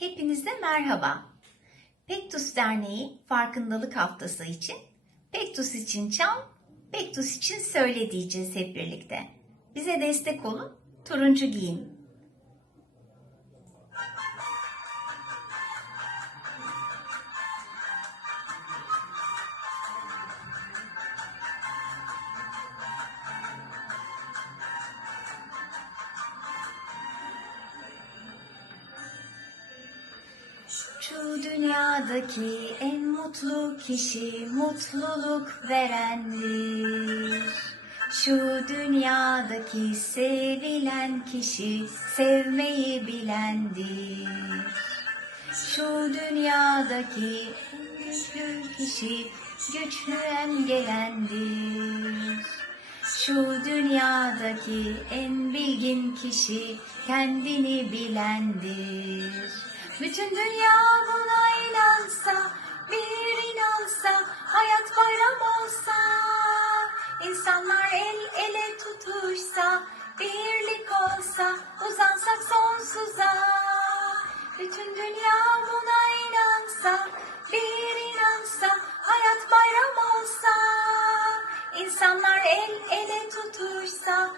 Hepinize merhaba. Pektus Derneği Farkındalık Haftası için Pektus için çal, Pektus için söyle diyeceğiz hep birlikte. Bize destek olun, turuncu giyin. Şu dünyadaki en mutlu kişi mutluluk verendir. Şu dünyadaki sevilen kişi sevmeyi bilendir. Şu dünyadaki en güçlü kişi güçlü engelendir. Şu dünyadaki en bilgin kişi kendini bilendir. Bütün dünya buna inansa, bir inansa, hayat bayram olsa, insanlar el ele tutuşsa, birlik olsa, uzansak sonsuza. Bütün dünya buna inansa, bir inansa, hayat bayram olsa, insanlar el ele tutuşsa,